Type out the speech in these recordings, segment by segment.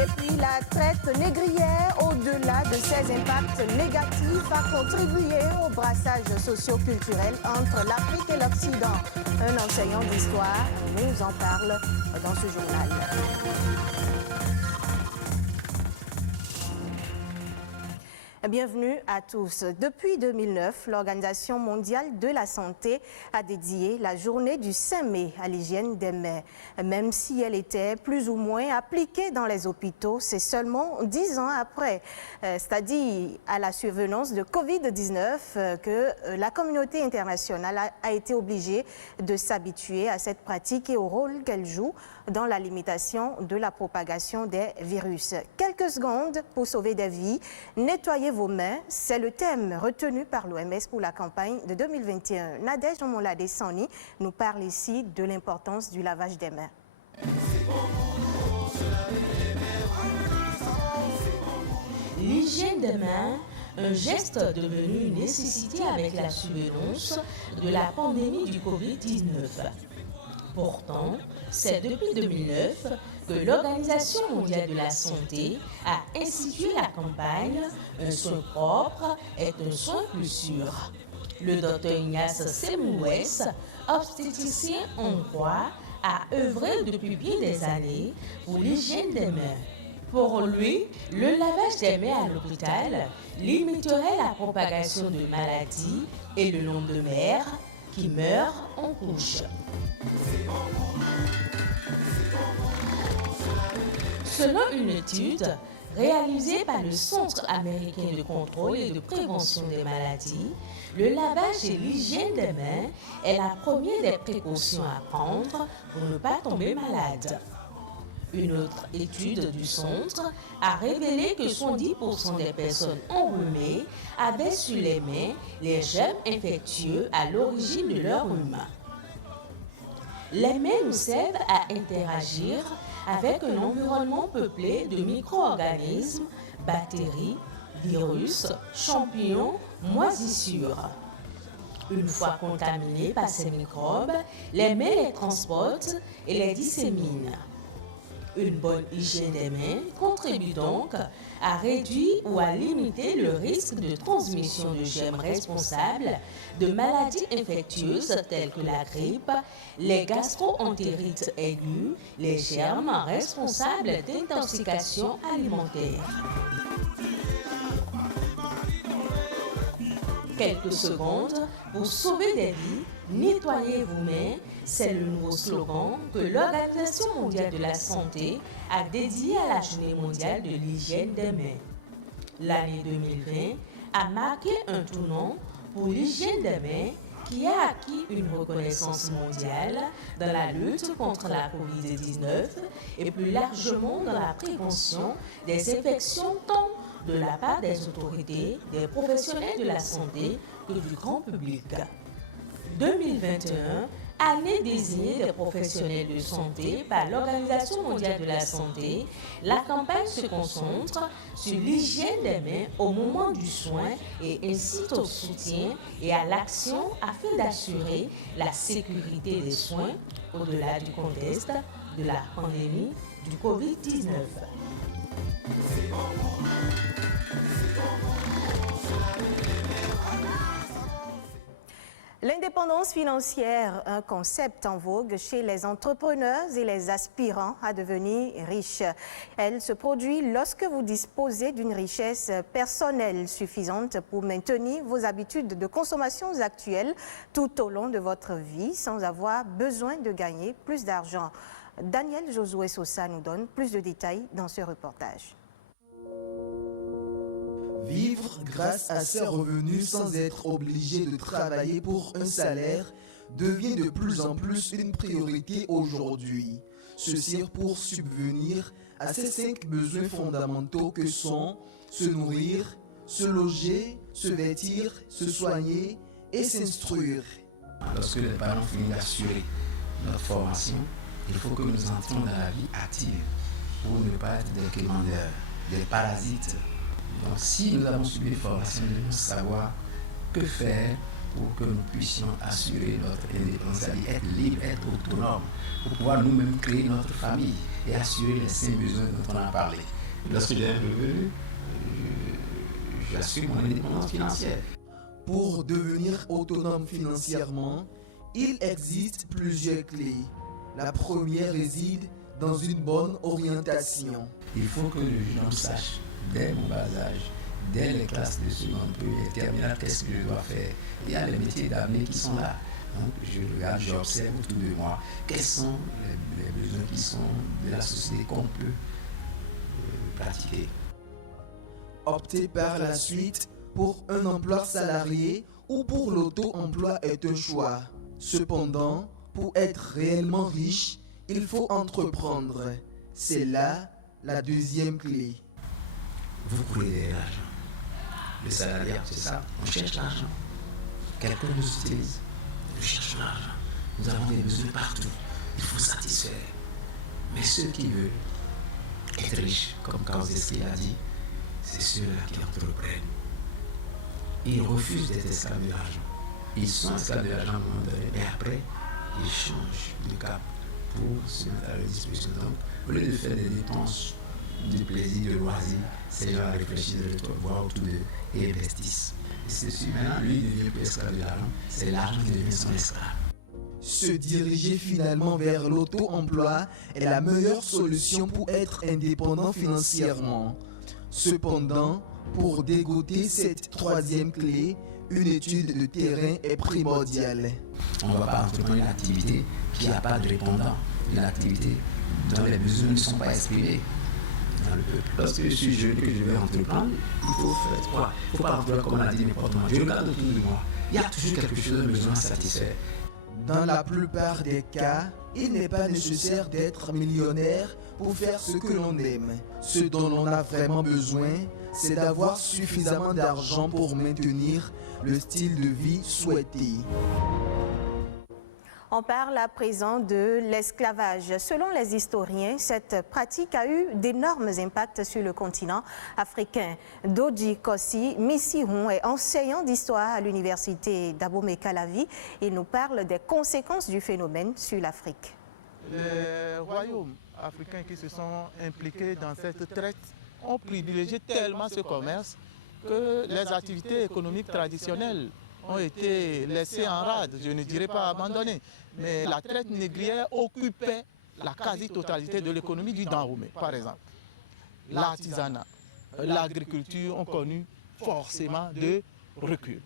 Et puis la traite négrière, au-delà de ses impacts négatifs, a contribué au brassage socio-culturel entre l'Afrique et l'Occident. Un enseignant d'histoire nous en parle dans ce journal. Bienvenue à tous. Depuis 2009, l'Organisation mondiale de la santé a dédié la journée du 5 mai à l'hygiène des mains. Même si elle était plus ou moins appliquée dans les hôpitaux, c'est seulement 10 ans après, c'est-à-dire à la survenance de Covid-19, que la communauté internationale a été obligée de s'habituer à cette pratique et au rôle qu'elle joue dans la limitation de la propagation des virus. Quelques secondes pour sauver des vies, nettoyez vos mains, c'est le thème retenu par l'OMS pour la campagne de 2021. Nadège Omoladé-Sani nous parle ici de l'importance du lavage des mains. L'hygiène des mains, un geste devenu une nécessité avec la survenance de la pandémie du Covid-19. Pourtant, c'est depuis 2009 que l'Organisation mondiale de la santé a institué la campagne « Un soin propre est un soin plus sûr ». Le docteur Ignace Semouès, obstétricien hongrois, a œuvré depuis bien des années pour l'hygiène des mains. Pour lui, le lavage des mains à l'hôpital limiterait la propagation de maladies et le nombre de mères qui meurent en couche. Selon une étude réalisée par le Centre américain de contrôle et de prévention des maladies, le lavage et l'hygiène des mains est la première des précautions à prendre pour ne pas tomber malade. Une autre étude du centre a révélé que 70% des personnes enrhumées avaient sur les mains les germes infectieux à l'origine de leur rhume. Les mains nous servent à interagir avec un environnement peuplé de micro-organismes, bactéries, virus, champignons, moisissures. Une fois contaminés par ces microbes, les mains les transportent et les disséminent. Une bonne hygiène des mains contribue donc à réduire ou à limiter le risque de transmission de germes responsables de maladies infectieuses telles que la grippe, les gastro-entérites aiguës, les germes responsables d'intoxication alimentaire. Quelques secondes pour sauver des vies, nettoyez vos mains, c'est le nouveau slogan que l'Organisation mondiale de la santé a dédié à la Journée mondiale de l'hygiène des mains. L'année 2020 a marqué un tournant pour l'hygiène des mains qui a acquis une reconnaissance mondiale dans la lutte contre la Covid-19 et plus largement dans la prévention des infections tant de la part des autorités, des professionnels de la santé que du grand public. 2021, année désignée des professionnels de santé par l'Organisation mondiale de la santé, la campagne se concentre sur l'hygiène des mains au moment du soin et incite au soutien et à l'action afin d'assurer la sécurité des soins au-delà du contexte de la pandémie du Covid-19. L'indépendance financière, un concept en vogue chez les entrepreneurs et les aspirants à devenir riches. Elle se produit lorsque vous disposez d'une richesse personnelle suffisante pour maintenir vos habitudes de consommation actuelles tout au long de votre vie sans avoir besoin de gagner plus d'argent. Daniel Josué Sosa nous donne plus de détails dans ce reportage. Vivre grâce à ses revenus sans être obligé de travailler pour un salaire devient de plus en plus une priorité aujourd'hui. Ceci pour subvenir à ces 5 besoins fondamentaux que sont se nourrir, se loger, se vêtir, se soigner et s'instruire. Lorsque les parents finissent d'assurer notre formation, il faut que nous entrions dans la vie active pour ne pas être des quémandeurs, des parasites. Donc si nous avons subi une formation, nous devons savoir que faire pour que nous puissions assurer notre indépendance, c'est-à-dire être libre, être autonome, pour pouvoir nous-mêmes créer notre famille et assurer les 5 besoins dont on a parlé. Lorsque j'ai un revenu, j'assure mon indépendance financière. Pour devenir autonome financièrement, il existe plusieurs clés. La première réside dans une bonne orientation. Il faut que le jeune homme sache, dès mon bas âge, dès les classes de seconde, et terminale, qu'est-ce que je dois faire. Il y a les métiers d'avenir qui sont là. Donc, je regarde, j'observe autour de moi quels sont les besoins qui sont de la société qu'on peut pratiquer. Opter par la suite pour un emploi salarié ou pour l'auto-emploi est un choix. Cependant, pour être réellement riche, il faut entreprendre. C'est là la deuxième clé. Vous courez derrière l'argent. Le salariat, c'est ça. On cherche l'argent. Quelqu'un nous utilise. Nous cherchons l'argent. Nous avons des besoins partout. Il faut satisfaire. Mais ceux qui veulent être riches, comme Kauczynski l'a dit, c'est ceux-là qui entreprennent. Ils refusent d'être esclaves de l'argent. Ils sont esclaves de l'argent à un moment donné, et après, ils changent de cap pour se mettre à leur disposition. Donc, au lieu de faire des dépenses de plaisir, de loisirs, ces gens réfléchissent, voient autour d'eux et investissent. Et c'est sûr, maintenant, lui, il devient plus esclave de l'argent, c'est l'argent qui devient son esclave. Se diriger finalement vers l'auto-emploi est la meilleure solution pour être indépendant financièrement. Cependant, pour dégoter cette troisième clé, une étude de terrain est primordiale. On ne va pas entreprendre une activité qui n'a pas de répondant, une activité dont les besoins ne sont pas exprimés dans le peuple. Lorsque je suis jeune et que je vais entreprendre, il faut faire quoi? Il ne faut pas entreprendre comme on a dit n'importe comment. Je regarde autour de moi, il y a toujours quelque chose de besoin à satisfaire. Dans la plupart des cas, il n'est pas nécessaire d'être millionnaire pour faire ce que l'on aime. Ce dont l'on a vraiment besoin, c'est d'avoir suffisamment d'argent pour maintenir le style de vie souhaité. On parle à présent de l'esclavage. Selon les historiens, cette pratique a eu d'énormes impacts sur le continent africain. Dodji Kossi Missihon est enseignant d'histoire à l'université d'Abomey-Calavi. Il nous parle des conséquences du phénomène sur l'Afrique. Les royaumes africains qui se sont impliqués dans cette traite ont privilégié tellement ce commerce que les activités économiques traditionnelles ont été laissées en rade, je ne dirais pas abandonnées, mais la traite négrière occupait la quasi-totalité de l'économie du Dahomey, par exemple. L'artisanat, l'agriculture ont connu forcément de recul.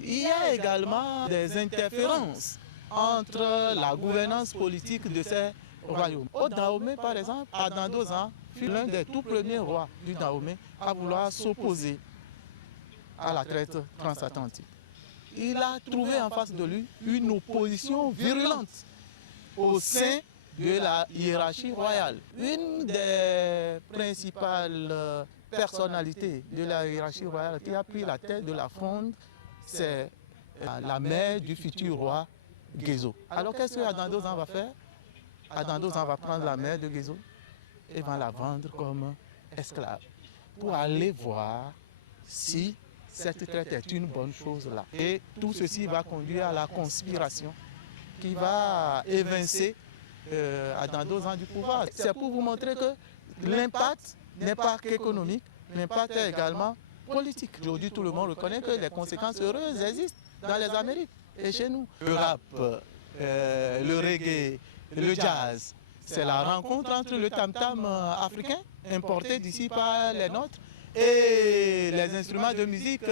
Il y a également des interférences entre la gouvernance politique de ces royaumes. Au Dahomey, par exemple, Adandosan fut l'un des tout premiers rois du Dahomey à vouloir s'opposer à la traite transatlantique. Il a trouvé en face de lui une opposition virulente au sein de la hiérarchie royale. Une des principales personnalités de la hiérarchie royale qui a pris la tête de la fronde, c'est la mère du futur roi Gezo. Alors qu'est-ce que Adandosan va faire? Adandosan va prendre la mère de Gezo et va la vendre comme esclave pour aller voir si cette traite est une bonne chose là. Et tout ceci va conduire à la conspiration qui va évincer Adandosan du pouvoir. C'est pour vous montrer que l'impact n'est pas qu'économique, l'impact est également politique. Aujourd'hui, tout le monde reconnaît que les conséquences heureuses existent dans les Amériques et chez nous. Le rap, le reggae, le jazz, c'est la rencontre entre le tam-tam africain, importé d'ici par les nôtres, et les instruments de musique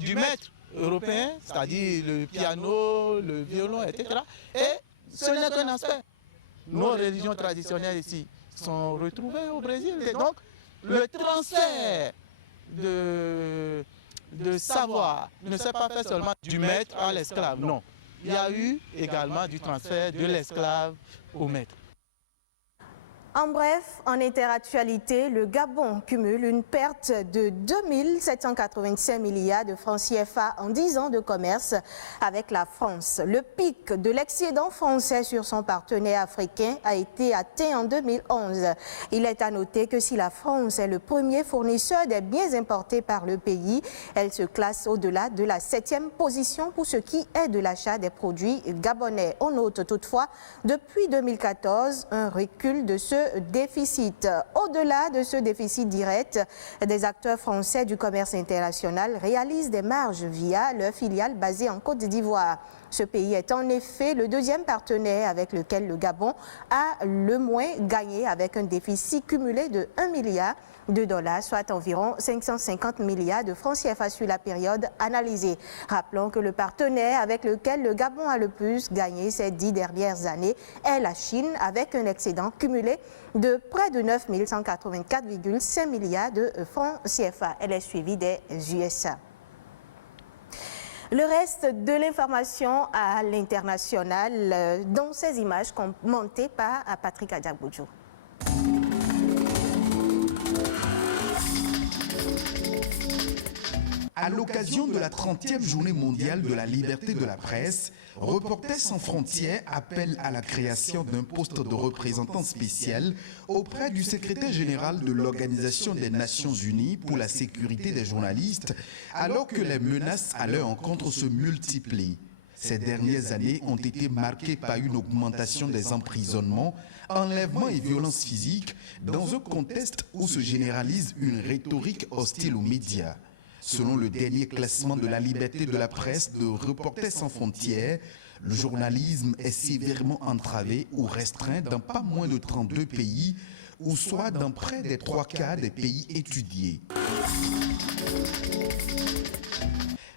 du maître européen, c'est-à-dire le piano, le violon, etc. Et ce n'est qu'un aspect. Nos religions traditionnelles ici sont retrouvées au Brésil. Et donc, le transfert de savoir ne s'est pas fait seulement du maître à l'esclave, non. Il y a eu également du transfert de l'esclave au maître. En bref, en interactualité, le Gabon cumule une perte de 2785 milliards de francs CFA en 10 ans de commerce avec la France. Le pic de l'excédent français sur son partenaire africain a été atteint en 2011. Il est à noter que si la France est le premier fournisseur des biens importés par le pays, elle se classe au-delà de la 7e position pour ce qui est de l'achat des produits gabonais. On note toutefois, depuis 2014, un recul de ce déficit. Au-delà de ce déficit direct, des acteurs français du commerce international réalisent des marges via leur filiale basée en Côte d'Ivoire. Ce pays est en effet le deuxième partenaire avec lequel le Gabon a le moins gagné avec un déficit cumulé de 1 milliard de dollars, soit environ 550 milliards de francs CFA sur la période analysée. Rappelons que le partenaire avec lequel le Gabon a le plus gagné ces 10 dernières années est la Chine, avec un excédent cumulé de près de 9 184,5 milliards de francs CFA. Elle est suivie des USA. Le reste de l'information à l'international dans ces images commentées par Patrick Adjagboudjou. À l'occasion de la 30e journée mondiale de la liberté de la presse, Reporters sans frontières appelle à la création d'un poste de représentant spécial auprès du secrétaire général de l'Organisation des Nations Unies pour la sécurité des journalistes, alors que les menaces à leur encontre se multiplient. Ces dernières années ont été marquées par une augmentation des emprisonnements, enlèvements et violences physiques dans un contexte où se généralise une rhétorique hostile aux médias. Selon le dernier classement de la liberté de la presse de Reporters sans frontières, le journalisme est sévèrement entravé ou restreint dans pas moins de 32 pays, ou soit dans près des 3/4 des pays étudiés.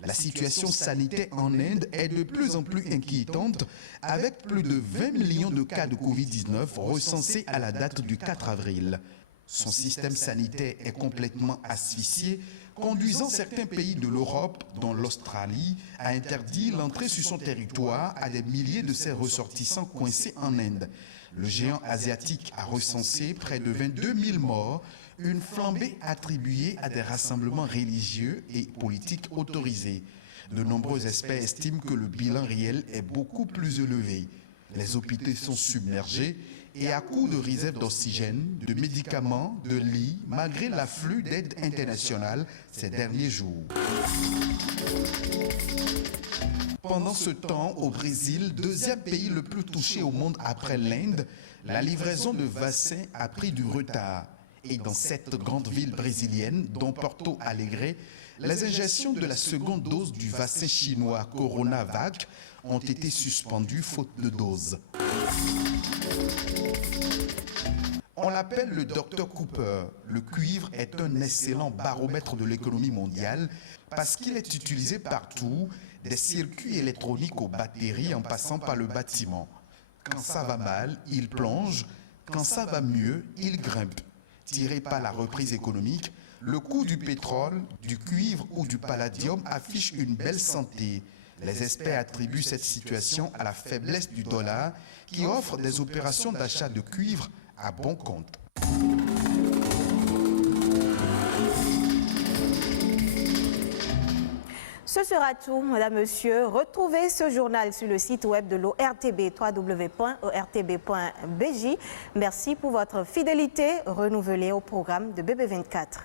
La situation sanitaire en Inde est de plus en plus inquiétante, avec plus de 20 millions de cas de Covid-19 recensés à la date du 4 avril. Son système sanitaire est complètement asphyxié, conduisant certains pays de l'Europe, dont l'Australie, à interdire l'entrée sur son territoire à des milliers de ses ressortissants coincés en Inde. Le géant asiatique a recensé près de 22 000 morts, une flambée attribuée à des rassemblements religieux et politiques autorisés. De nombreux experts estiment que le bilan réel est beaucoup plus élevé. Les hôpitaux sont submergés et à court de réserves d'oxygène, de médicaments, de lits, malgré l'afflux d'aide internationale ces derniers jours. Pendant ce temps, au Brésil, deuxième pays le plus touché au monde après l'Inde, la livraison de vaccins a pris du retard. Et dans cette grande ville brésilienne, dont Porto Alegre, les injections de la seconde dose du vaccin chinois Coronavac ont été suspendues faute de doses. On l'appelle le Dr Cooper. Le cuivre est un excellent baromètre de l'économie mondiale parce qu'il est utilisé partout, des circuits électroniques aux batteries en passant par le bâtiment. Quand ça va mal, il plonge. Quand ça va mieux, il grimpe. Tiré par la reprise économique, le coût du pétrole, du cuivre ou du palladium affiche une belle santé. Les experts attribuent cette situation à la faiblesse du dollar qui offre des opérations d'achat de cuivre à bon compte. Ce sera tout, mesdames, messieurs. Retrouvez ce journal sur le site web de l'ORTB, www.ortb.bj. Merci pour votre fidélité renouvelée au programme de BB24.